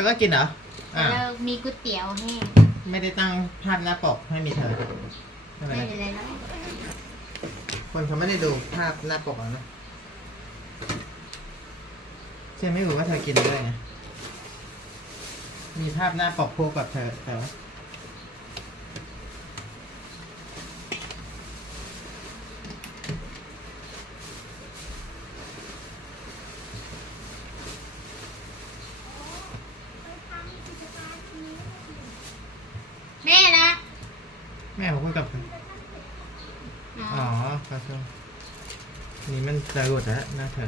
อก็กินเหรอเรามีก๋วยเตี๋ยวให้ไม่ได้ตั้งภาพหน้าปกให้มีเธอไม่เป็นไรคนเขาไม่ได้ดูภาพหน้าปกหรอกนะเชื่อไม่รู้ว่าเธอกินด้วยไงมีภาพหน้าปกคู่กับเธอแต่ว่าแม่นะแม่เขาพูดกับอ๋อครับนี่มันจะหลุดแล้วน่าเธอ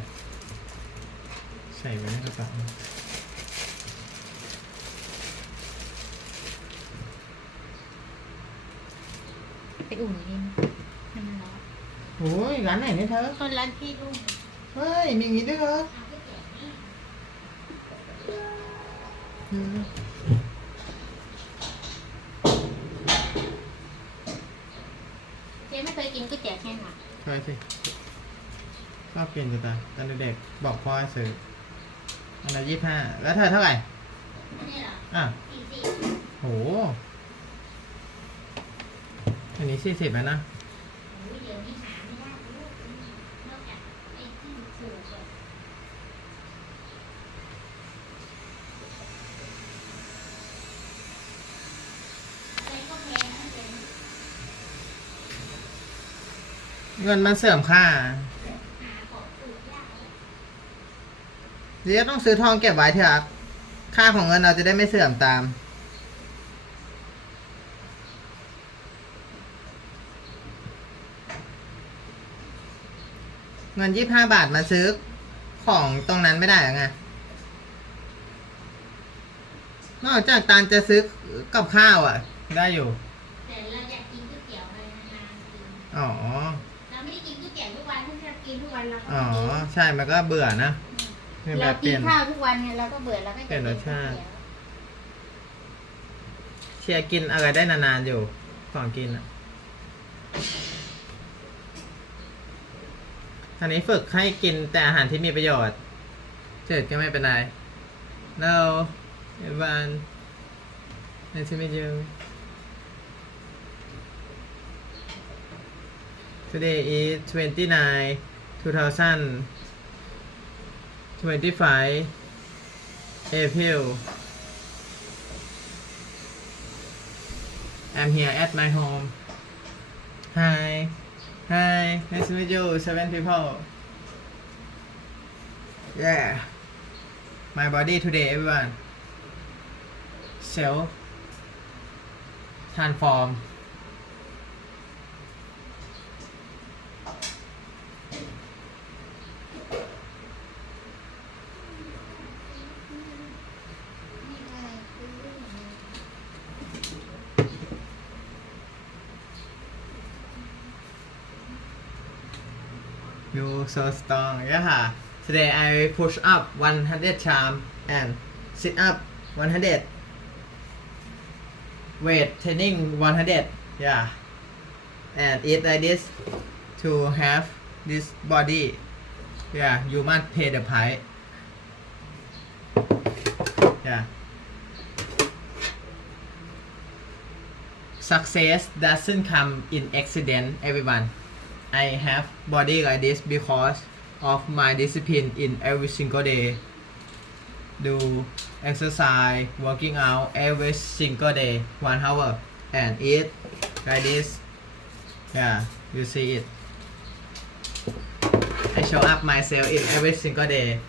ใส่ไว้ในกระเป๋าไปอุ่นกินให้มันร้อนโอ้ยร้านไหนเนี่ยเธอคนร้านพี่ลูกเฮ้ยมีอย่างนี้ด้วยเหรอเจ๊ไม่เคยกินก๋วยเตี๋ยวแค่ไหนเคยสิชอบกินจุดตอนเด็กบอกพ่อให้ซื้ออันละ25แล้วเธอเท่าไหร่นี่เหรออ่ะ40โหอันนี้40แล้วนะเดี๋ยวนี้หาไม่ได้ลูกนอกจากไอ้ที่ถูกอะอะไรก็แพงนะเจ๊ เงินมันเสื่อมค่าเดี๋ยวต้องซื้อทองเก็บไว้เถอะค่าของเงินเราจะได้ไม่เสื่อมตามเงิน25 บาทมาซื้อของตรงนั้นไม่ได้หรอไงนอกจากตาลจะซื้อกับข้าวอ่ะได้อยู่แต่เราอยากกินก๋วยเตี๋ยวเลยนานๆกินอ๋อเราไม่ได้กินก๋วยเตี๋ยวทุกวันถ้าเรากินทุกวันเราก็อ๋อใช่มันก็เบื่อนะเรากินข้าวทุกวันเนี่ยเราก็เบื่อเราก็จะเปลี่ยนรสชาติเชียร์กินอะไรได้นานๆอยู่ของกินอ่ะอันนี้ฝึกให้กินแต่อาหารที่มีประโยชน์เจ็ดก็ไม่เป็นไร No everyone nice to meet you today is 29 2025 April I'm here at my home Hi Hi nice to meet you 7 people Yeah my body today everyone cell transform You so strong yeah today I push up 100 charm and sit up 100 weight training 100 yeah and eat like this to have this body yeah you must pay the price yeah success doesn't come in accident everyone I have body like this because of my discipline in every single day do exercise working out every single day 1 hour and eat like this yeah you see it I show up myself in every single day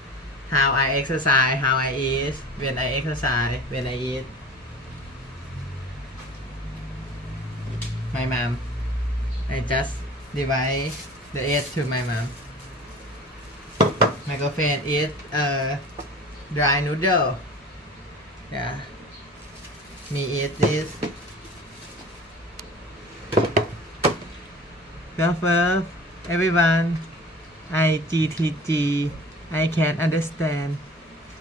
how I exercise how I eat when I exercise when I eat my mom I just divide the egg to my mom my girlfriend eat dry noodle yeah me eat this Girl everyone I GTG I can't understand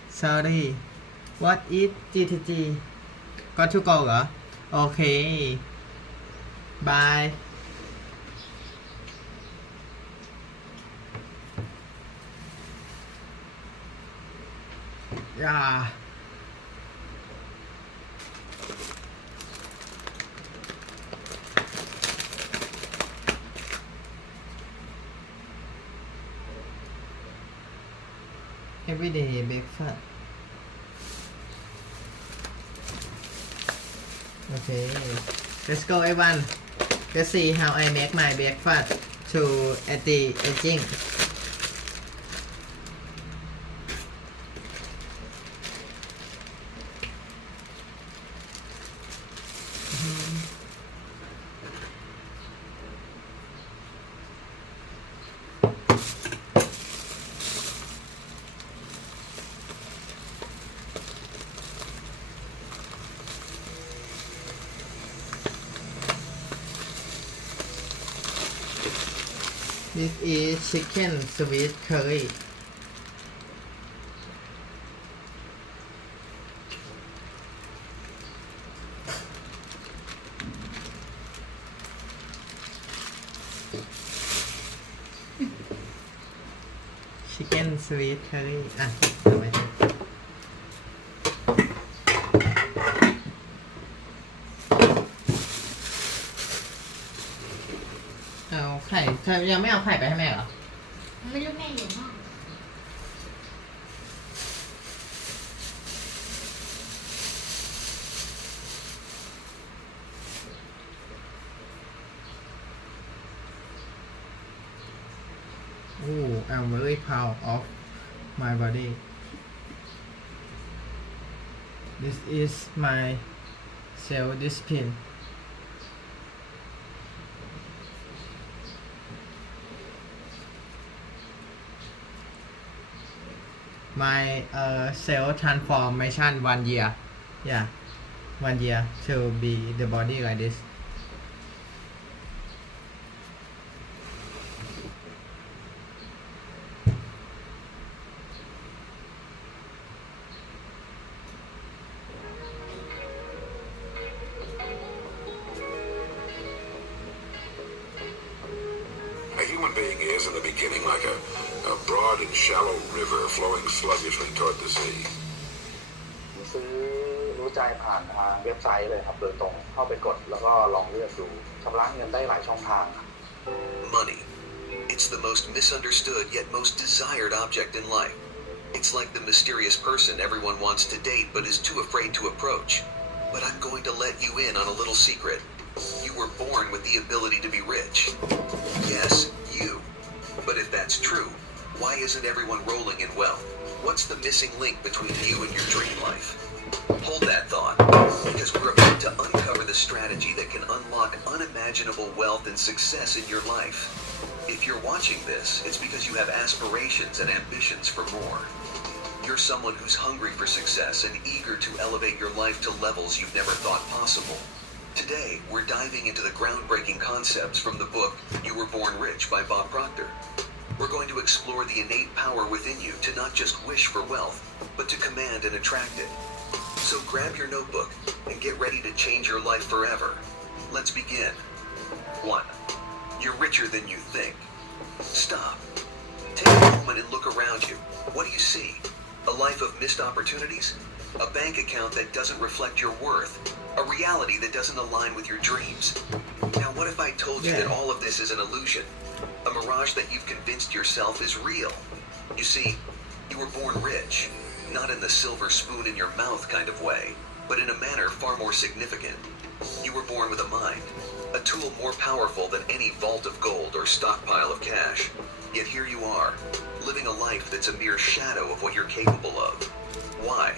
sorry what is GTG got to go เหรอโอเค bye yeah everyday breakfast okay let's go everyone let's see how I make my breakfast to anti-aging This is chicken sweet curry. Chicken sweet curry อ่ะเอาไว้เอาไข่เธอยังไม่เอาไข่ไปให้แม่เหรอ ไม่รู้แม่อยู่ห้อง Oh, I'm very proud of my body. This is my self-discipline. My self-transformation 1 year. Yeah, 1 year to be the body like this. A human being is in the beginning like a broad and shallow river flowing sluggishly toward the sea. ซื้อรู้ใจผ่านทางเว็บไซต์เลยครับโดยตรงเข้าไปกดแล้วก็ลองเลือกดูชำระเงินได้หลายช่องทางครับ Money. It's the most misunderstood yet most desired object in life. It's like the mysterious person everyone wants to date but is too afraid to approach. But I'm going to let you in on a little secret. You were born with the ability to be rich. Yes, you. But if that's true, why isn't everyone rolling in wealth? What's the missing link between you and your dream life? Hold that thought, because we're about to uncover the strategy that can unlock unimaginable wealth and success in your life. If you're watching this, it's because you have aspirations and ambitions for more. You're someone who's hungry for success and eager to elevate your life to levels you've never thought possible. Today, we're diving into the groundbreaking concepts from the book You Were Born Rich by Bob Proctor. We're going to explore the innate power within you to not just wish for wealth, but to command and attract it. So grab your notebook and get ready to change your life forever. Let's begin. 1. You're richer than you think. Stop. Take a moment and look around you. What do you see? A life of missed opportunities? A bank account that doesn't reflect your worth? A reality that doesn't align with your dreams? Now what if I told you that all of this is an illusion? A mirage that you've convinced yourself is real? You see, you were born rich, not in the silver spoon in your mouth kind of way, but in a manner far more significant. You were born with a mind, a tool more powerful than any vault of gold or stockpile of cash. Yet here you are, living a life that's a mere shadow of what you're capable of. Why?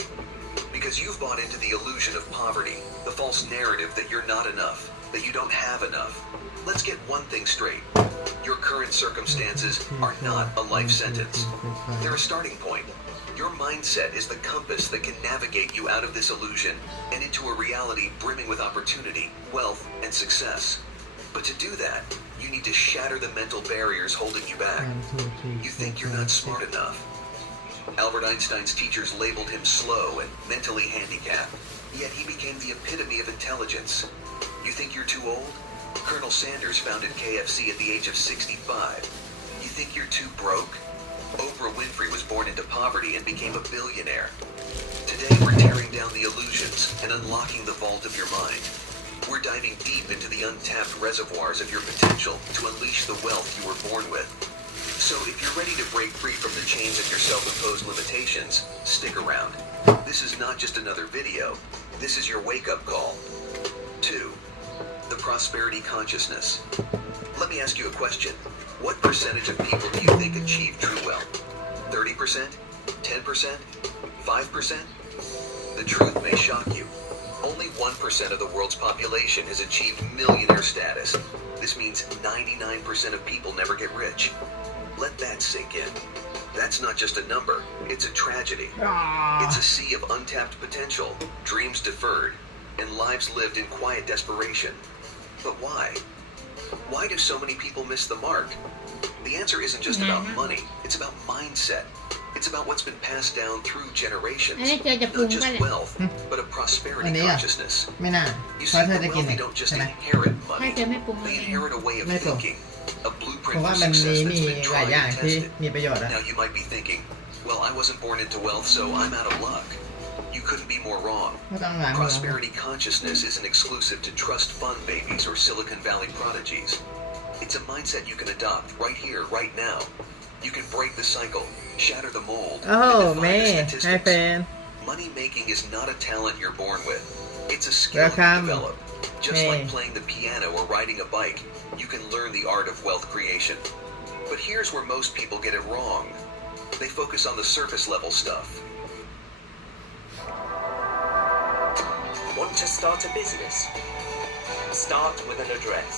Because you've bought into the illusion of poverty, the false narrative that you're not enough, that you don't have enough. Let's get one thing straight. Your current circumstances are not a life sentence. They're a starting point. Your mindset is the compass that can navigate you out of this illusion and into a reality brimming with opportunity, wealth, and success. But to do that, you need to shatter the mental barriers holding you back. You think you're not smart enough. Albert Einstein's teachers labeled him slow and mentally handicapped, yet he became the epitome of intelligence. You think you're too old? Colonel Sanders founded KFC at the age of 65. You think you're too broke? Oprah Winfrey was born into poverty and became a billionaire. Today we're tearing down the illusions and unlocking the vault of your mind. We're diving deep into the untapped reservoirs of your potential to unleash the wealth you were born with. So if you're ready to break free from the chains of your self-imposed limitations, stick around. This is not just another video. This is your wake-up call. 2. The prosperity consciousness. Let me ask you a question. What percentage of people do you think achieve true wealth? 30%? 10%? 5%? The truth may shock you. Only 1% of the world's population has achieved millionaire status. This means 99% of people never get rich. Let that sink in. That's not just a number, it's a tragedy. It's a sea of untapped potential, dreams deferred, and lives lived in quiet desperation. But why? Why do so many people miss the mark? The answer isn't just about money, it's about mindset. It's about what's been passed down through อัน generations. นี้เจอจะปรุง Not ป่ะ just เนี่ย wealth, but a อั prosperity นนี้อ่ะ consciousness. ไม่น่า You เพราะ see, เธอ the จะกิน wealthy เนี่ย don't just ใช่ไหม inherit ถ้า money. เจอไม่ปรุงมัน They เอง inherit a way ofไม่ปรุง thinking, a เพ blueprint ราะ for ว่ามัน success มี that's been หลาย tried อย่าง and ที่ tested. มีประโยชน์อะ Now you might be thinking, well, I wasn't born into wealth, so I'm out of luck. You couldn't be more wrong. ไม่ต้องล้างมือ Prosperity consciousness isn't exclusive to trust fund babies or Silicon Valley prodigies. It's a mindset you can adopt right here, right now. You can break the cycle, shatter the mold, โอ้โห and แม่ defy the ให้แฟ statistics. น Money making is not a talent you're born with. It's a skill Welcome. you develop. Just Hey. like playing the piano or riding a bike, you can learn the art of wealth creation. But here's where most people get it wrong. They focus on the surface level stuff. Want to start a business? Start with an address.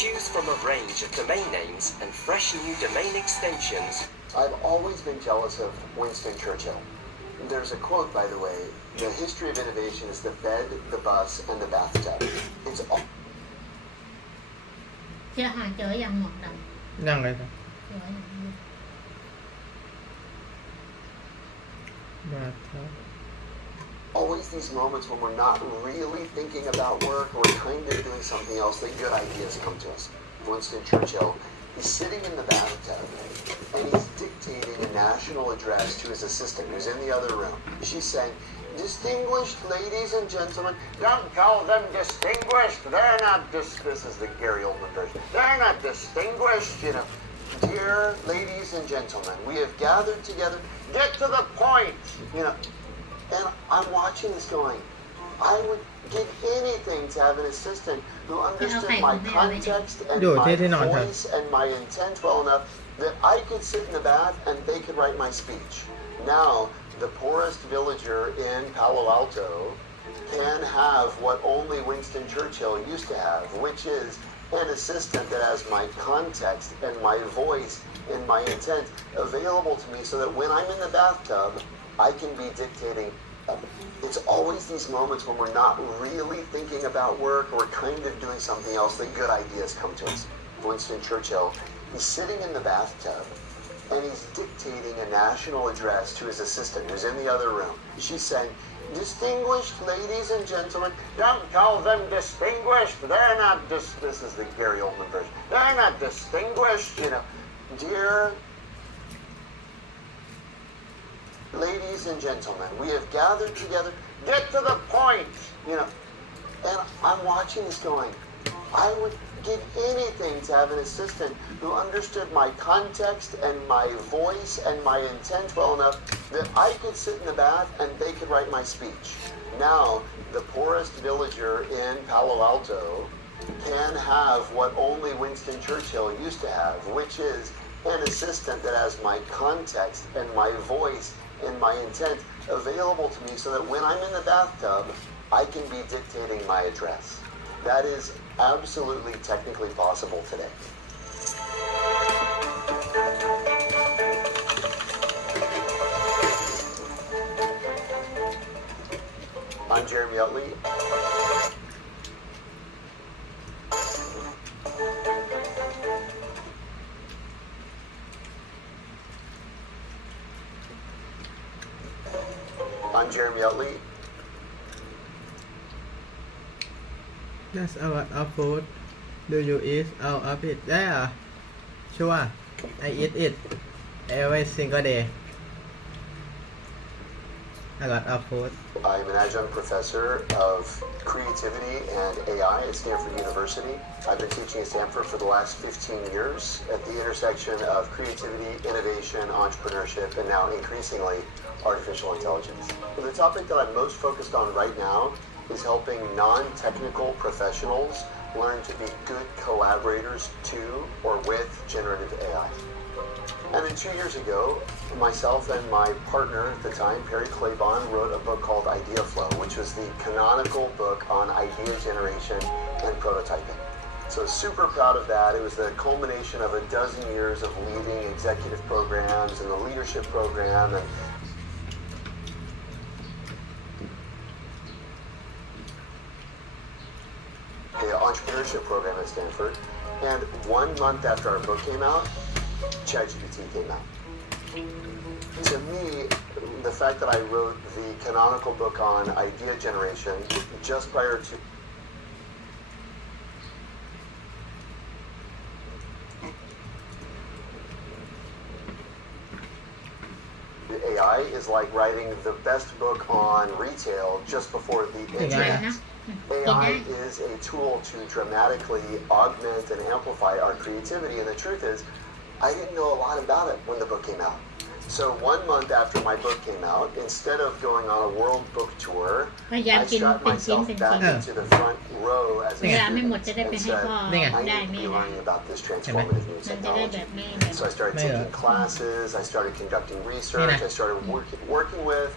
Choose from a range of domain names and fresh new domain extensions. I've always been jealous of Winston Churchill. There's a quote, by the way, the history of innovation is the bed, the bus, and the bathtub. It's all เจอหาเจออย่างหมอกดำ นั่งเลยครับ เจออย่างนี้ มาครับ always these moments when we're not really thinking about work, we're kind of doing something else, that good ideas come to us. Winston Churchill, he's sitting in the bathtub and he's dictating a national address to his assistant who's in the other room. She's saying, distinguished ladies and gentlemen, don't call them distinguished. They're not this is the Gary Oldman version. They're not distinguished, you know. Dear ladies and gentlemen, we have gathered together. Get to the point, you know. And I'm watching this going, I would give anything to have an assistant who understood my context and my voice and my intent well enough that I could sit in the bath and they could write my speech. Now, the poorest villager in Palo Alto can have what only Winston Churchill used to have, which is an assistant that has my context and my voice and my intent available to me so that when I'm in the bathtub, I can be dictating. It's always these moments when we're not really thinking about work or we're kind of doing something else that good ideas come to us. Winston Churchill, he's sitting in the bathtub and he's dictating a national address to his assistant who's in the other room. She's saying, distinguished ladies and gentlemen, don't call them distinguished. They're not this is the Gary Oldman version. They're not distinguished, you know. Dear ladies and gentlemen, we have gathered together. Get to the point, you know. And I'm watching this going, I would give anything to have an assistant who understood my context and my voice and my intent well enough that I could sit in the bath and they could write my speech. Now, the poorest villager in Palo Alto can have what only Winston Churchill used to have, which is an assistant that has my context and my voice and my intent available to me so that when I'm in the bathtub, I can be dictating my address. That is absolutely technically possible today. I'm Jeremy Utley. I'm Jeremy Utley. That's our food. Do you eat all of it? Yeah, sure. I eat it every single day. a lot of food. I'm an adjunct professor of creativity and AI at Stanford University. I've been teaching at Stanford for the last 15 years at the intersection of creativity, innovation, entrepreneurship, and now increasingly artificial intelligence. The topic that I'm most focused on right now is helping non-technical professionals learn to be good collaborators to or with generative AI. And then 2 years ago, myself and my partner at the time, Perry Claiborne, wrote a book called Idea Flow, which was the canonical book on idea generation and prototyping. So super proud of that. It was the culmination of a dozen years of leading executive programs and the leadership program and the entrepreneurship program at Stanford. And 1 month after our book came out, ChatGPT came out. To me, the fact that I wrote the canonical book on idea generation just prior to AI is like writing the best book on retail just before the อะไร internet. นะกินได้ AI is a tool to dramatically augment and amplify our creativity, and the truth is, I didn't know a lot about it when the book came out. So 1 month after my book came out, instead of going on a world book tour, พยายาม I กิน strapped เป็นชิ้น myself เป็น back ชิ้น into the front row as a เวลาไม่หมดจะ student ได้ไป and ให้ said, พ่อ นี่ไง I ได้ need to แม่ be ได้ learning about this transformative new มันจะได้แบ technology. บแม่แบบ So I started Mayo. taking classes, I started conducting research, Nina. I started working with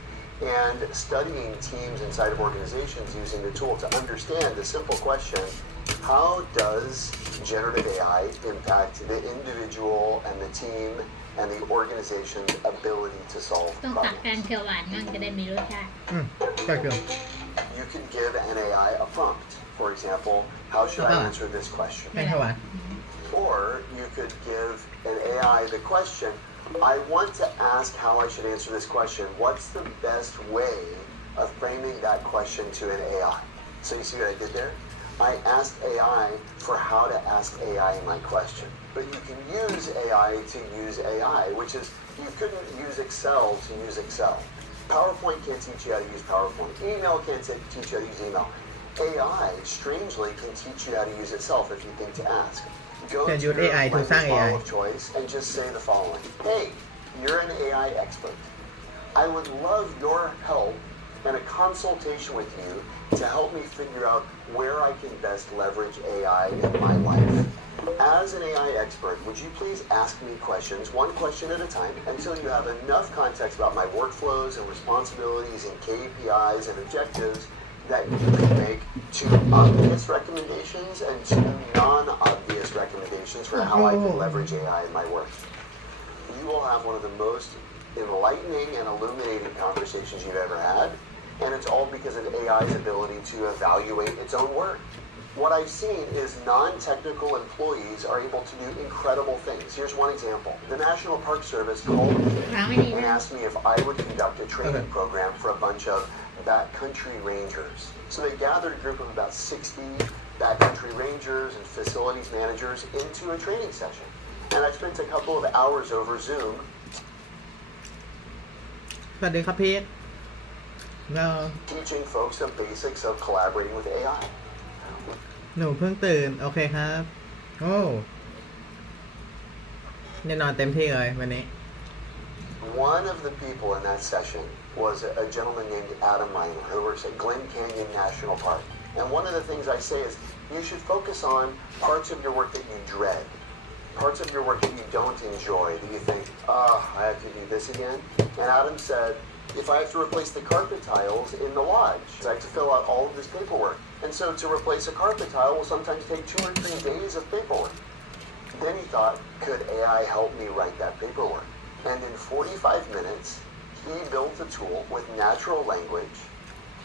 and studying teams inside of organizations using the tool to understand the simple question, how does generative AI impact the individual and the team and the organization's ability to solve ต้องตักแกง problems? เขียวหวานมั่งจะได้มีรสชาติ ก็คือ You can give an AI a prompt. For example, how should I Ah. answer this question? แป้งข้าวหวาน Or you could give an AI the question, I want to ask how I should answer this question. What's the best way of framing that question to an AI? So you see what I did there? I asked AI for how to ask AI my question. But you can use AI to use AI, which is you couldn't use Excel to use Excel. PowerPoint can't teach you how to use PowerPoint. Email can't teach you how to use email. AI, strangely, can teach you how to use itself if you think to ask. Go Can to use your AI to language สร้าง AI model of choice and just say the following. Hey, you're an AI expert. I would love your help and a consultation with you to help me figure out where I can best leverage AI in my life. As an AI expert, would you please ask me questions, one question at a time, until you have enough context about my workflows and responsibilities and KPIs and objectives that you can make two obvious recommendations and two non-obvious recommendations for how I can leverage AI in my work. You will have one of the most enlightening and illuminating conversations you've ever had, and it's all because of AI's ability to evaluate its own work. What I've seen is non-technical employees are able to do incredible things. Here's one example. The National Park Service called me and asked me if I would conduct a training program for a bunch of backcountry rangers. So they gathered a group of about 60 backcountry rangers and facilities managers into a training session. And I spent a couple of hours over Zoom สวัสดีครับพีทเรา teaching folks the basics of collaborating with AI. หนูเพิ่งตื่น โอเคครับ โอ้เนี่ยนอนเต็มที่เลยวันนี้ One of the people in that session was a gentleman named Adam Miner, who works at Glen Canyon National Park. And one of the things I say is you should focus on parts of your work that you dread, parts of your work that you don't enjoy, that you think, I have to do this again. And Adam said, if I have to replace the carpet tiles in the lodge, I have to fill out all of this paperwork. And so to replace a carpet tile will sometimes take 2 or 3 days of paperwork. Then he thought, could AI help me write that paperwork? And in 45 minutes, he built a tool with natural language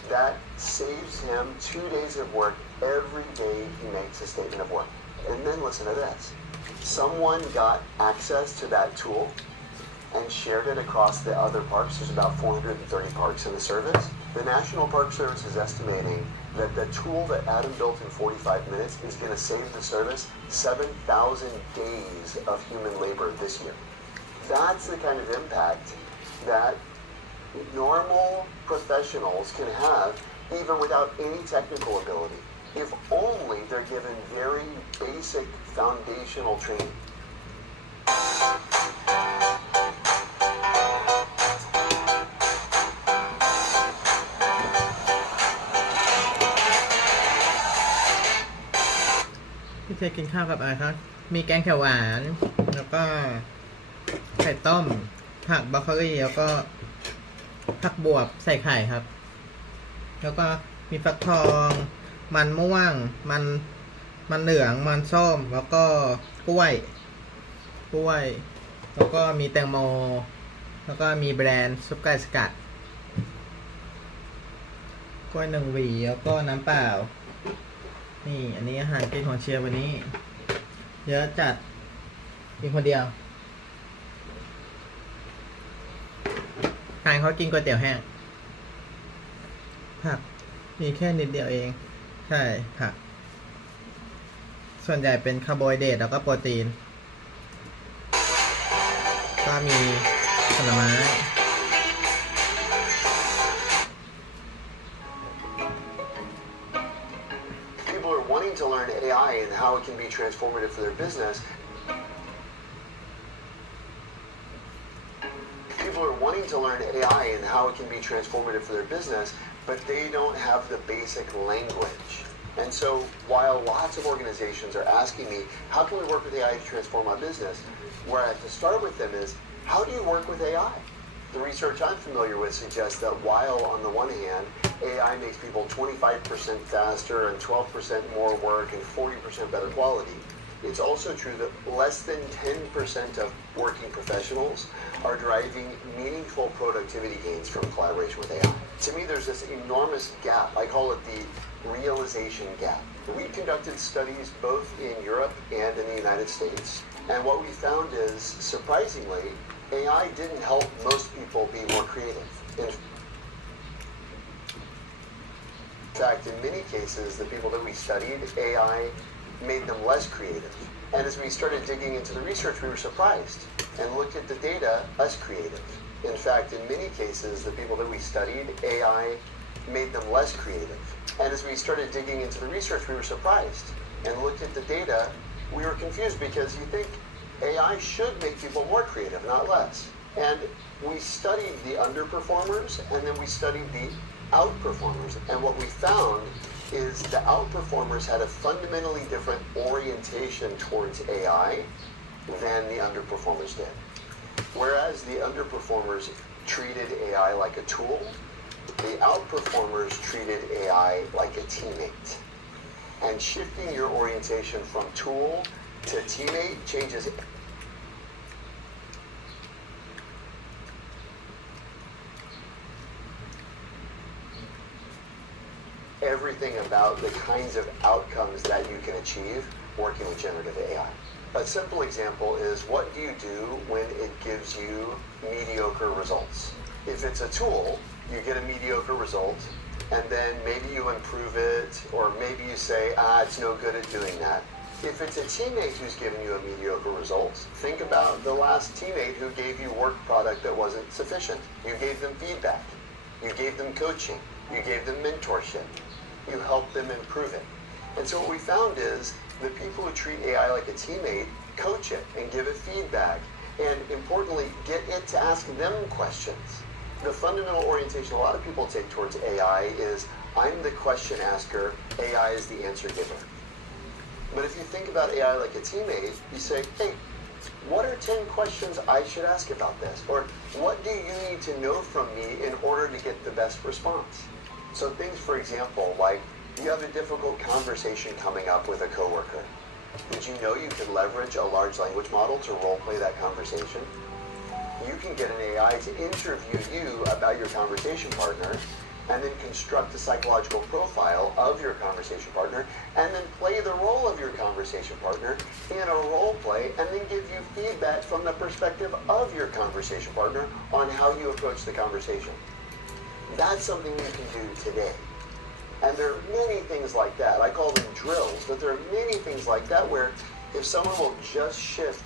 that saves him 2 days of work every day he makes a statement of work. And then listen to this. Someone got access to that tool and shared it across the other parks. There's about 430 parks in the service. The National Park Service is estimating that the tool that Adam built in 45 minutes is going to save the service 7,000 days of human labor this year. That's the kind of impact that normal professionals can have even without any technical ability, if only they're given very basic foundational training.พี่เทกินข้าวกับอะไรครับ มีแกงเขียวหวาน แล้วก็ไข่ต้ม ผักบรอกโคลีแล้วก็ผักบวบใส่ไข่ครับ แล้วก็มีฟักทอง มันม่วง มันเหลือง มันส้ม แล้วก็กล้วย แล้วก็มีแตงโม แล้วก็มีแบรนด์ซุปไก่สกัด กล้วย1 หวี แล้วก็น้ำเปล่า นี่ อันนี้อาหารกินของเชียร์วันนี้ เยอะจัดกินคนเดียวทานเขากินก๋วยเตี๋ยวแห้ง ผักมีแค่นิดเดียวเอง ใช่ ผัก ส่วนใหญ่เป็นคาร์โบไฮเดรตแล้วก็โปรตีน ก็มีผลไม้ People are wanting to learn AI and how it can be transformative for their business. People are wanting to learn AI and how it can be transformative for their business, but they don't have the basic language. And so while lots of organizations are asking me, how can we work with AI to transform our business? Where I have to start with them is, how do you work with AI? The research I'm familiar with suggests that while on the one hand, AI makes people 25% faster and 12% more work and 40% better quality, it's also true that less than 10% of working professionals are driving meaningful productivity gains from collaboration with AI. To me, there's this enormous gap. I call it the realization gap. We conducted studies both in Europe and in the United States, and what we found is, surprisingly, AI didn't help most people be more creative. In fact, in many cases, the people that we studied, AI made them less creative. And as we started digging into the research, we were surprised and looked at the data, less creative. In fact, in many cases, the people that we studied, AI made them less creative. And as we started digging into the research, we were surprised and looked at the data. We were confused because you think AI should make people more creative, not less. And we studied the underperformers and then we studied the outperformers. And what we found is the outperformers had a fundamentally different orientation towards AI than the underperformers did. Whereas the underperformers treated AI like a tool, the outperformers treated AI like a teammate. And shifting your orientation from tool to teammate changes everything about the kinds of outcomes that you can achieve working with generative AI. A simple example is, what do you do when it gives you mediocre results? If it's a tool, you get a mediocre result, and then maybe you improve it, or maybe you say, it's no good at doing that. If it's a teammate who's given you a mediocre result, think about the last teammate who gave you work product that wasn't sufficient. You gave them feedback. You gave them coaching. You gave them mentorship. You helped them improve it. And so what we found is the people who treat AI like a teammate coach it and give it feedback, and importantly, get it to ask them questions. The fundamental orientation a lot of people take towards AI is, I'm the question asker, AI is the answer giver. But if you think about AI like a teammate, you say, hey, what are 10 questions I should ask about this? Or what do you need to know from me in order to get the best response? So things, for example, like you have a difficult conversation coming up with a coworker. Did you know you could leverage a large language model to role play that conversation? You can get an AI to interview you about your conversation partner and then construct a psychological profile of your conversation partner and then play the role of your conversation partner in a role play and then give you feedback from the perspective of your conversation partner on how you approach the conversation. That's something you can do today. And there are many things like that. I call them drills, but there are many things like that where if someone will just shift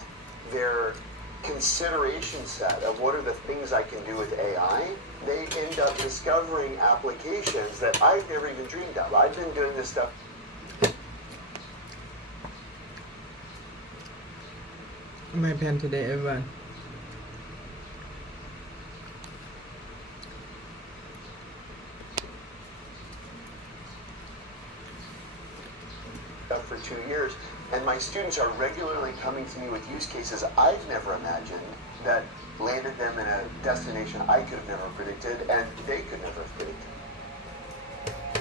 their consideration set of what are the things I can do with AI, they end up discovering applications that I've never even dreamed of. I've been doing this stuff. My plan today, everyone. For 2 years, and my students are regularly coming to me with use cases I've never imagined that landed them in a destination I could have never predicted and they could never have predicted.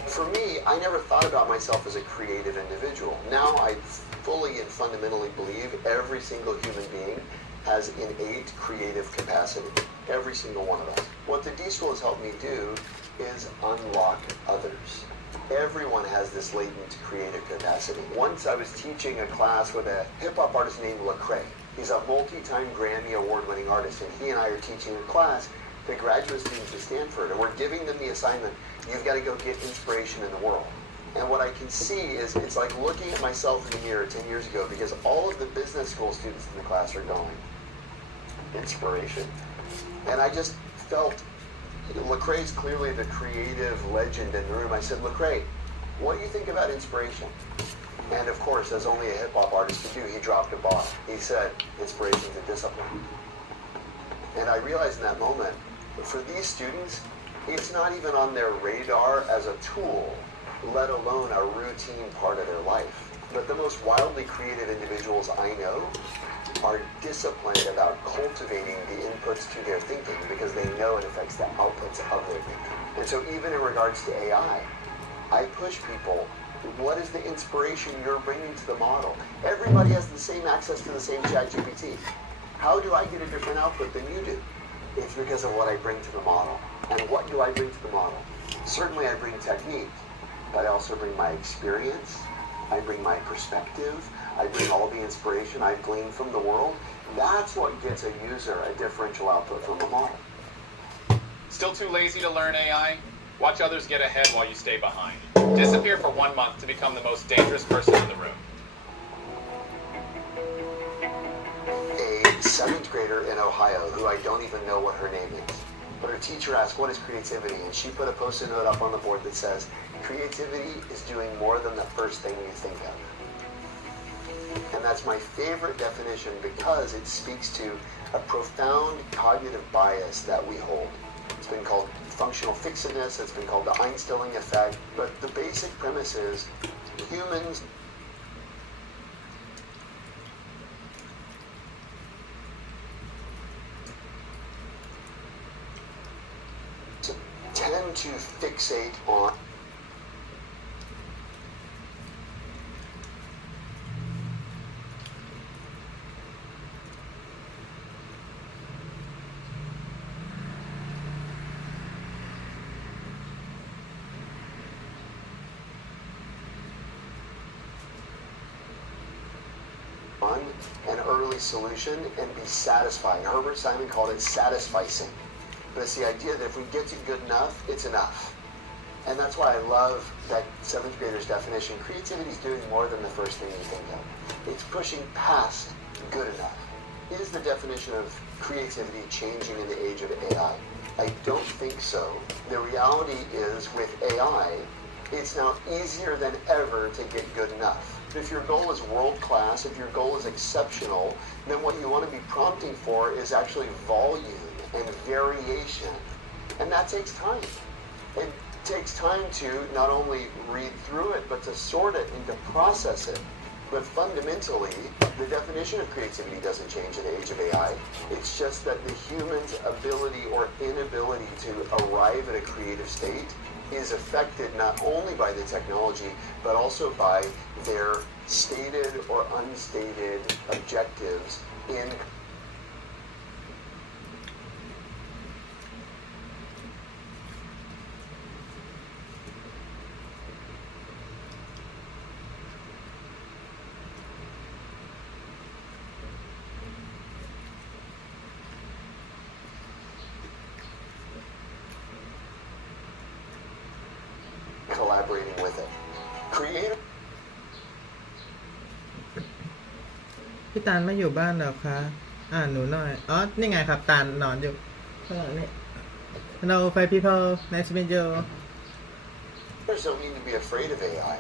For me, I never thought about myself as a creative individual. Now I fully and fundamentally believe every single human being has innate creative capacity. Every single one of us. What the D School has helped me do is unlock others. Everyone has this latent creative capacity. Once I was teaching a class with a hip-hop artist named Lecrae. He's a multi-time Grammy award-winning artist, and he and I are teaching a class to graduate students at Stanford, and we're giving them the assignment, you've got to go get inspiration in the world. And what I can see is it's like looking at myself in the mirror 10 years ago, because all of the business school students in the class are going, inspiration. And I just felt, Lecrae's clearly the creative legend in the room. I said, Lecrae, what do you think about inspiration? And of course, as only a hip-hop artist could do, he dropped a bomb. He said, inspiration's a discipline. And I realized in that moment, for these students, it's not even on their radar as a tool, let alone a routine part of their life. But the most wildly creative individuals I know are disciplined about cultivating the inputs to their thinking because they know it affects the outputs of their thinking. And so even in regards to AI, I push people, what is the inspiration you're bringing to the model? Everybody has the same access to the same ChatGPT. How do I get a different output than you do? It's because of what I bring to the model. And what do I bring to the model? Certainly I bring technique, but I also bring my experience, I bring my perspective, I bring all the inspiration I've gleaned from the world. That's what gets a user a differential output from a model. Still too lazy to learn AI? Watch others get ahead while you stay behind. Disappear for 1 month to become the most dangerous person in the room. A 7th grader in Ohio, who I don't even know what her name is, but her teacher asked, what is creativity? And she put a post-it note up on the board that says, creativity is doing more than the first thing you think of. And that's my favorite definition because it speaks to a profound cognitive bias that we hold. It's been called functional fixedness, it's been called the Einstein effect, but the basic premise is humans tend to fixate on an early solution and be satisfied. Herbert Simon called it satisficing. But it's the idea that if we get to good enough, it's enough. And that's why I love that 7th grader's definition. Creativity is doing more than the first thing you think of. It's pushing past good enough. Is the definition of creativity changing in the age of AI? I don't think so. The reality is with AI, it's now easier than ever to get good enough. If your goal is world-class, if your goal is exceptional, then what you want to be prompting for is actually volume and variation. And that takes time. It takes time to not only read through it, but to sort it and to process it. But fundamentally, the definition of creativity doesn't change in the age of AI. It's just that the human's ability or inability to arrive at a creative state is affected not only by the technology, but also by their stated or unstated objectives in collaborating with it. Creative พี่ตาลไม่อยู่บ้านเหรอคะ หนูน้อยอ๋อนี่ไงครับตาลนอนอยู่ข้างหลังนี่ Hello five people nice to meet you There's no need to be afraid of AI.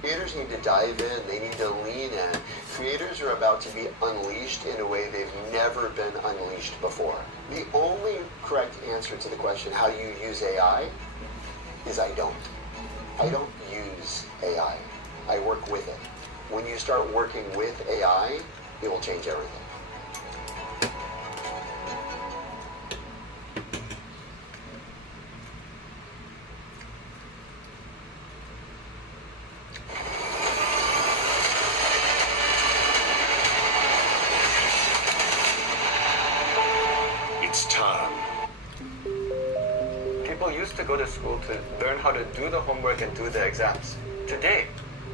Creators need to dive in, they need to lean in. Creators are about to be unleashed in a way they've never been unleashed before. The only correct answer to the question, how do you use AI, is I don't. I don't use AI. I work with it. When you start working with AI, it will change everything. It's time. People used to go to school to learn how to do the homework and do the exams. Today,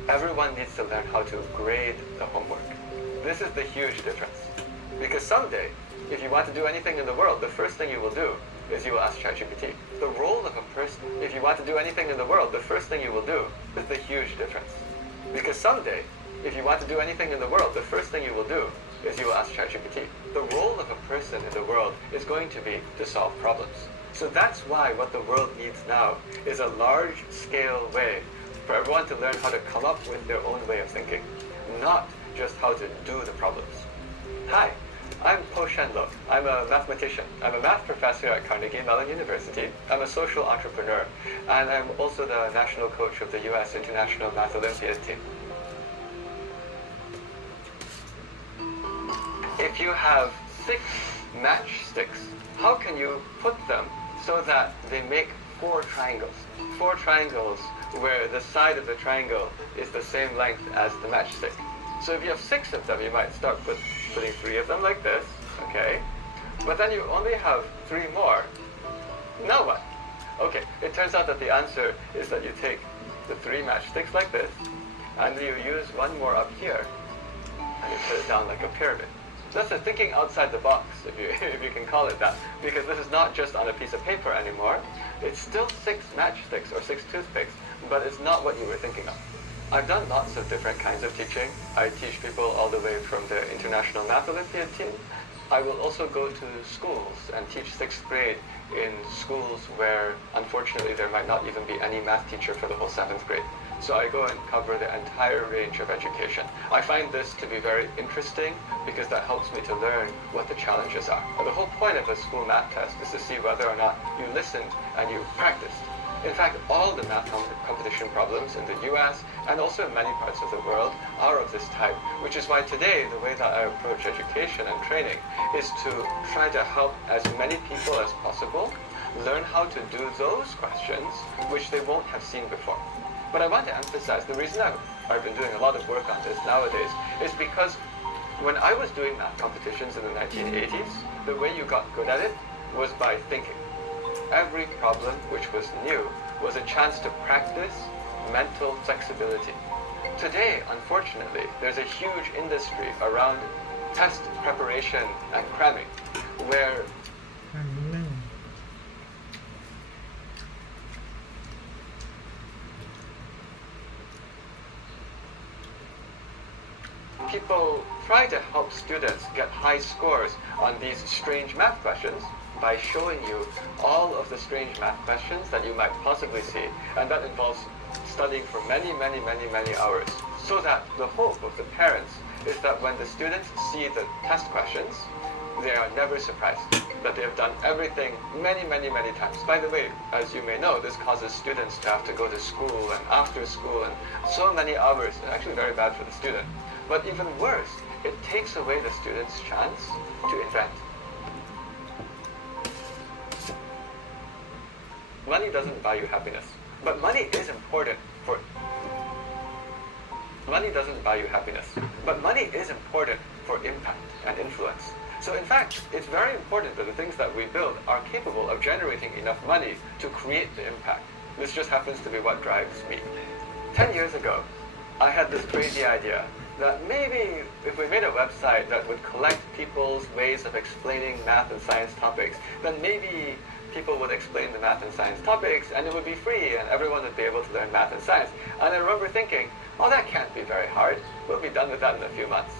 everyone needs to learn how to grade the homework. This is the huge difference. Because someday, if you want to do anything in the world, the first thing you will do is you will ask ChatGPT. The role of a person, if you want to do anything in the world, the first thing you will do is the huge difference. Because someday, if you want to do anything in the world, the first thing you will do is you will ask ChatGPT. The role of a person in the world is going to be to solve problems. So that's why what the world needs now is a large-scale way for everyone to learn how to come up with their own way of thinking, not just how to do the problems. Hi, I'm Po Shenlo. I'm a mathematician. I'm a math professor at Carnegie Mellon University. I'm a social entrepreneur, and I'm also the national coach of the U.S. International Math Olympiad team. If you have 6 matchsticks, how can you put them so that they make 4 triangles? 4 triangles where the side of the triangle is the same length as the matchstick. So if you have 6 of them, you might start putting 3 of them like this, okay? But then you only have 3 more. Now what? Okay, it turns out that the answer is that you take the 3 matchsticks like this, and you use 1 more up here, and you put it down like a pyramid. That's a thinking outside the box, if you can call it that, because this is not just on a piece of paper anymore. It's still 6 matchsticks or 6 toothpicks, but it's not what you were thinking of. I've done lots of different kinds of teaching. I teach people all the way from the International Math Olympiad team. I will also go to schools and teach 6th grade in schools where, unfortunately, there might not even be any math teacher for the whole 7th grade. So I go and cover the entire range of education. I find this to be very interesting because that helps me to learn what the challenges are. The whole point of a school math test is to see whether or not you listened and you practiced. In fact, all the math competition problems in the US and also in many parts of the world are of this type, which is why today the way that I approach education and training is to try to help as many people as possible learn how to do those questions which they won't have seen before. But I want to emphasize the reason I've been doing a lot of work on this nowadays is because when I was doing math competitions in the 1980s, the way you got good at it was by thinking. Every problem which was new was a chance to practice mental flexibility. Today, unfortunately, there's a huge industry around test preparation and cramming, where people try to help students get high scores on these strange math questions by showing you all of the strange math questions that you might possibly see, and that involves studying for many, many, many, many hours. So that the hope of the parents is that when the students see the test questions, they are never surprised that they have done everything many, many, many times. By the way, as you may know, this causes students to have to go to school and after school and so many hours. It's actually very bad for the student. But even worse, it takes away the student's chance to invent. Money doesn't buy you happiness, but money is important for... Money doesn't buy you happiness, but money is important for impact and influence. So in fact, it's very important that the things that we build are capable of generating enough money to create the impact. This just happens to be what drives me. 10 years ago, I had this crazy idea that maybe if we made a website that would collect people's ways of explaining math and science topics, then maybe people would explain the math and science topics, and it would be free, and everyone would be able to learn math and science. And I remember thinking, oh, that can't be very hard. We'll be done with that in a few months.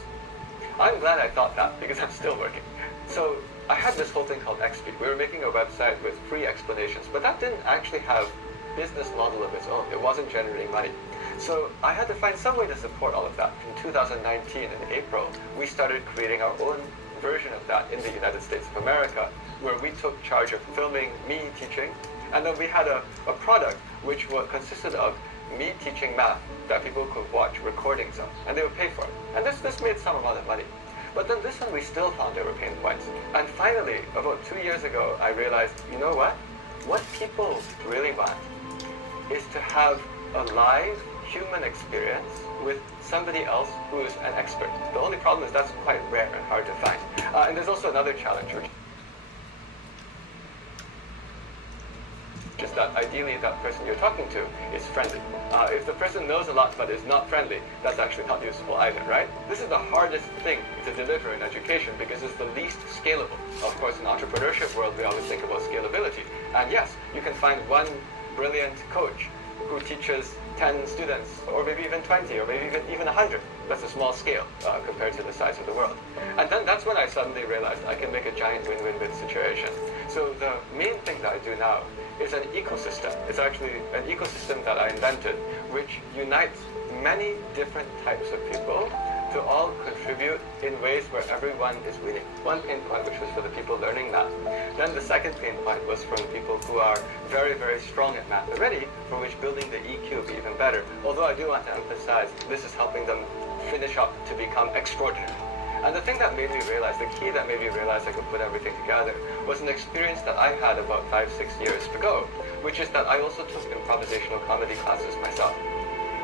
I'm glad I thought that, because I'm still working. So I had this whole thing called XP. We were making a website with free explanations, but that didn't actually have business model of its own. It wasn't generating money. So I had to find some way to support all of that. In 2019, in April, we started creating our own version of that in the United States of America, where we took charge of filming me teaching, and then we had a product which consisted of me teaching math that people could watch recordings of, and they would pay for it. And this made some amount of money. But then this one we still found there were pain points. And finally, about 2 years ago, I realized, you know what? What people really want is to have a live human experience with somebody else who is an expert. The only problem is that's quite rare and hard to find. And there's also another challenge, which is that ideally that person you're talking to is friendly. If the person knows a lot but is not friendly, that's actually not useful either, right? This is the hardest thing to deliver in education because it's the least scalable. Of course, in the entrepreneurship world, we always think about scalability. And yes, you can find one brilliant coach who teaches 10 students, or maybe even 20, or maybe even 100. That's a small scale compared to the size of the world. And then that's when I suddenly realized I can make a giant win-win-win situation. So the main thing that I do now is an ecosystem. It's actually an ecosystem that I invented, which unites many different types of people to all contribute in ways where everyone is winning. One pain point, which was for the people learning math. Then the second pain point was from people who are very, very strong at math already, for which building the EQ would be even better. Although I do want to emphasize, this is helping them finish up to become extraordinary. And the thing that made me realize, the key that made me realize I could put everything together, was an experience that I had about 5-6 years ago, which is that I also took improvisational comedy classes myself.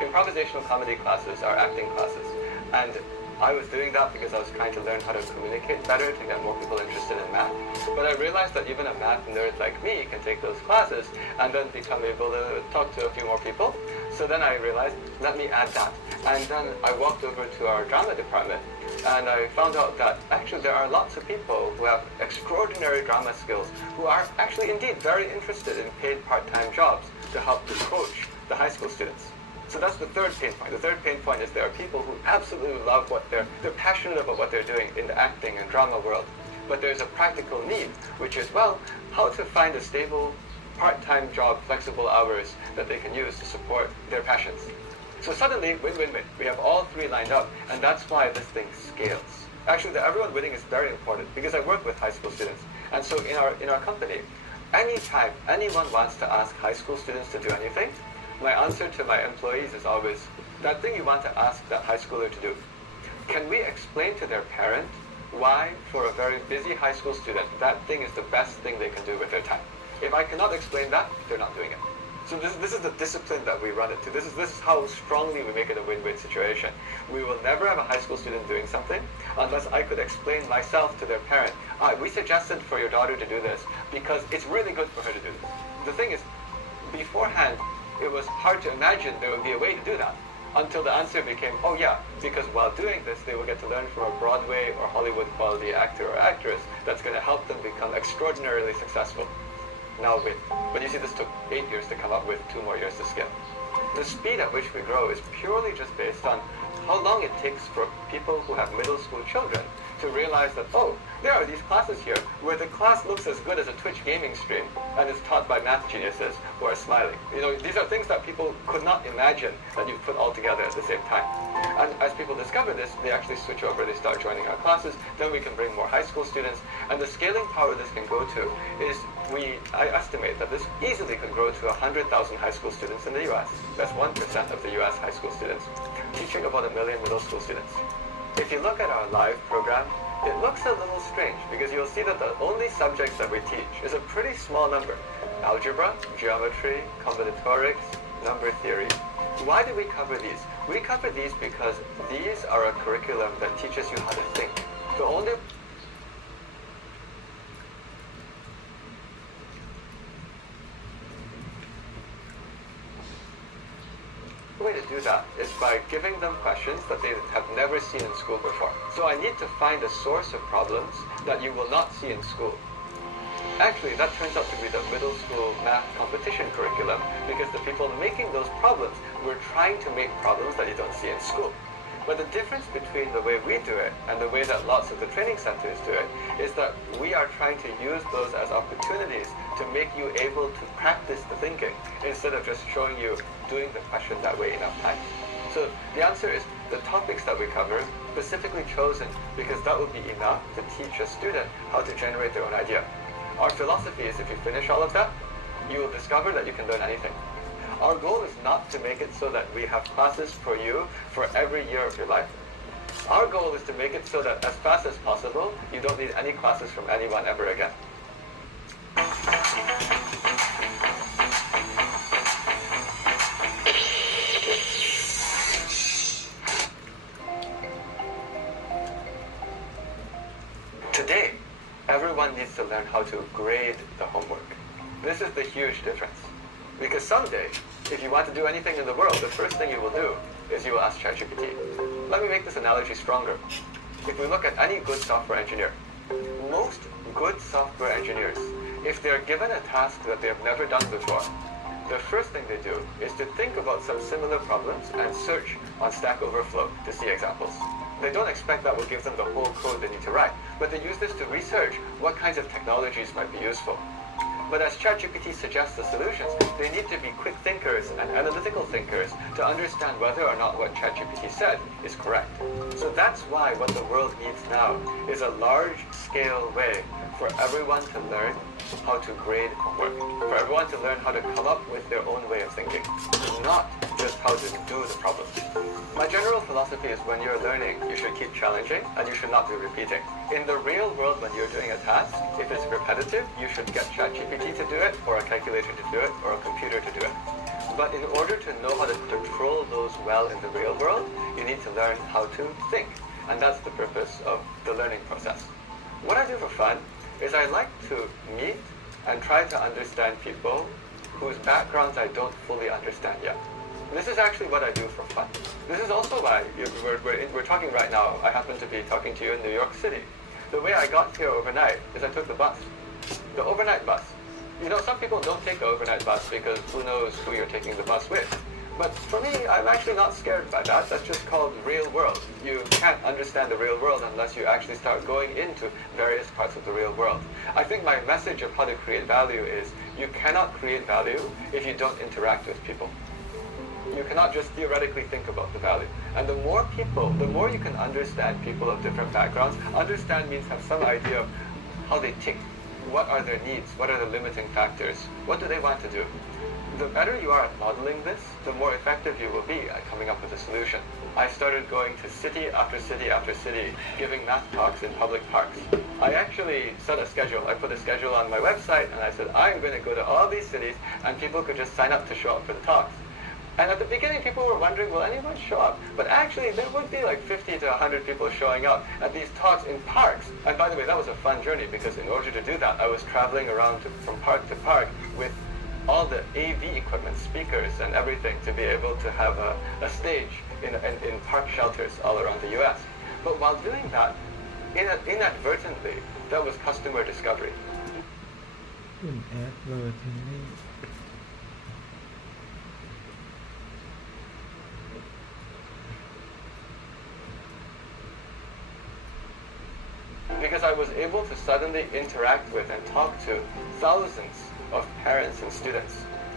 Improvisational comedy classes are acting classes. And I was doing that because I was trying to learn how to communicate better to get more people interested in math. But I realized that even a math nerd like me can take those classes and then become able to talk to a few more people. So then I realized, let me add that. And then I walked over to our drama department and I found out that actually there are lots of people who have extraordinary drama skills who are actually indeed very interested in paid part-time jobs to help to coach the high school students. So that's the third pain point. The third pain point is there are people who absolutely love what they're passionate about what they're doing in the acting and drama world. But there's a practical need, which is, well, how to find a stable part-time job, flexible hours that they can use to support their passions. So suddenly, win-win-win. We have all three lined up, and that's why this thing scales. Actually, the everyone winning is very important because I work with high school students. And so in our company, anytime anyone wants to ask high school students to do anything, my answer to my employees is always, that thing you want to ask that high schooler to do, can we explain to their parent why, for a very busy high school student, that thing is the best thing they can do with their time? If I cannot explain that, they're not doing it. So this is the discipline that we run it to. This is how strongly we make it a win-win situation. We will never have a high school student doing something unless I could explain myself to their parent. We suggested for your daughter to do this because it's really good for her to do this. The thing is, beforehand, it was hard to imagine there would be a way to do that until the answer became, oh yeah, because while doing this, they will get to learn from a Broadway or Hollywood quality actor or actress that's going to help them become extraordinarily successful. Now win. But you see, this took 8 years to come up with, 2 more years to scale. The speed at which we grow is purely just based on how long it takes for people who have middle school children to realize that, oh, there are these classes here where the class looks as good as a Twitch gaming stream and is taught by math geniuses who are smiling. You know, these are things that people could not imagine that you put all together at the same time. And as people discover this, they actually switch over, they start joining our classes, then we can bring more high school students, and the scaling power this can go to is, I estimate that this easily could grow to 100,000 high school students in the US. That's 1% of the US high school students, teaching about 1 million middle school students. If you look at our live program, it looks a little strange because you'll see that the only subjects that we teach is a pretty small number. Algebra, geometry, combinatorics, number theory. Why do we cover these? We cover these because these are a curriculum that teaches you how to think. The only way to do that is by giving them questions that they have never seen in school before. So I need to find a source of problems that you will not see in school. Actually, that turns out to be the middle school math competition curriculum because the people making those problems were trying to make problems that you don't see in school. But the difference between the way we do it and the way that lots of the training centers do it is that we are trying to use those as opportunities to make you able to practice the thinking instead of just showing you doing the question that way enough time. So the answer is the topics that we cover specifically chosen because that would be enough to teach a student how to generate their own idea. Our philosophy is if you finish all of that, you will discover that you can learn anything. Our goal is not to make it so that we have classes for you for every year of your life. Our goal is to make it so that as fast as possible, you don't need any classes from anyone ever again. Today, everyone needs to learn how to grade the homework. This is the huge difference. Because someday, if you want to do anything in the world, the first thing you will do is you will ask ChatGPT. Let me make this analogy stronger. If we look at any good software engineer, most good software engineers, if they're given a task that they have never done before, the first thing they do is to think about some similar problems and search on Stack Overflow to see examples. They don't expect that will give them the whole code they need to write, but they use this to research what kinds of technologies might be useful. But as ChatGPT suggests the solutions, they need to be quick thinkers and analytical thinkers to understand whether or not what ChatGPT said is correct. So that's why what the world needs now is a large-scale way for everyone to learn how to grade homework, for everyone to learn how to come up with their own way of thinking, not just how to do the problem. My general philosophy is when you're learning, you should keep challenging and you should not be repeating. In the real world, when you're doing a task, if it's repetitive, you should get ChatGPT to do it, or a calculator to do it, or a computer to do it. But in order to know how to control those well in the real world, you need to learn how to think. And that's the purpose of the learning process. What I do for fun is I like to meet and try to understand people whose backgrounds I don't fully understand yet. This is actually what I do for fun. This is also why we're talking right now. I happen to be talking to you in New York City. The way I got here overnight is I took the bus. The overnight bus. You know, some people don't take the overnight bus because who knows who you're taking the bus with. But for me, I'm actually not scared by that. That's just called real world. You can't understand the real world unless you actually start going into various parts of the real world. I think my message of how to create value is you cannot create value if you don't interact with people. You cannot just theoretically think about the value. And the more people, the more you can understand people of different backgrounds. Understand means have some idea of how they think. What are their needs? What are the limiting factors? What do they want to do? The better you are at modeling this, the more effective you will be at coming up with a solution. I started going to city after city after city, giving math talks in public parks. I actually set a schedule. I put a schedule on my website and I said, I'm going to go to all these cities and people could just sign up to show up for the talks. And at the beginning, people were wondering, will anyone show up? But actually, there would be like 50 to 100 people showing up at these talks in parks. And by the way, that was a fun journey because in order to do that, I was traveling around from park to park with all the AV equipment, speakers and everything to be able to have a stage in park shelters all around the US. But while doing that, inadvertently, that was customer discovery. Because I was able to suddenly interact with and talk to thousands of parents and students,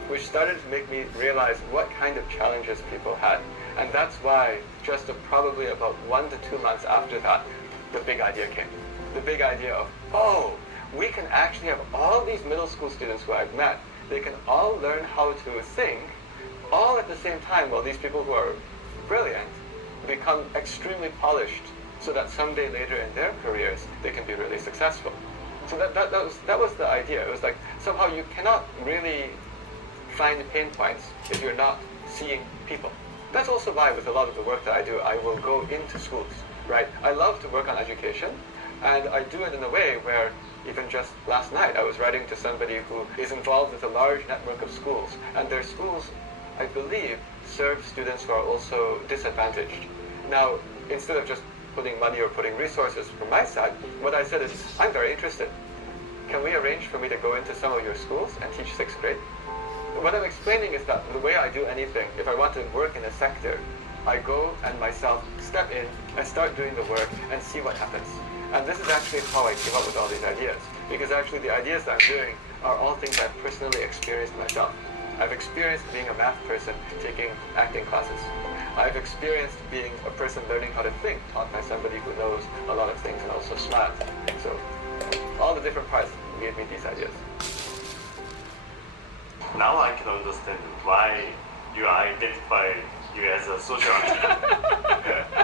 which started to make me realize what kind of challenges people had. And that's why just probably about 1 to 2 months after that, the big idea came. The big idea of, oh, we can actually have all these middle school students who I've met, they can all learn how to think, all at the same time, while these people who are brilliant become extremely polished so that someday later in their careers, they can be really successful. So that was the idea. It was like, somehow you cannot really find pain points if you're not seeing people. That's also why with a lot of the work that I do, I will go into schools, right? I love to work on education, and I do it in a way where even just last night, I was writing to somebody who is involved with a large network of schools, and their schools, I believe, serve students who are also disadvantaged. Now, instead of just putting money or putting resources from my side, what I said is, I'm very interested. can we arrange for me to go into some of your schools and teach 6th grade? What I'm explaining is that the way I do anything, if I want to work in a sector, I go and myself step in and start doing the work and see what happens. And this is actually how I came up with all these ideas. Because actually the ideas that I'm doing are all things I've personally experienced myself. I've experienced being a math person taking acting classes. I've experienced being a person learning how to think, taught by somebody who knows a lot of things and also smart. So all the different parts gave me these ideas. Now I can understand why you identify you as a social entrepreneur.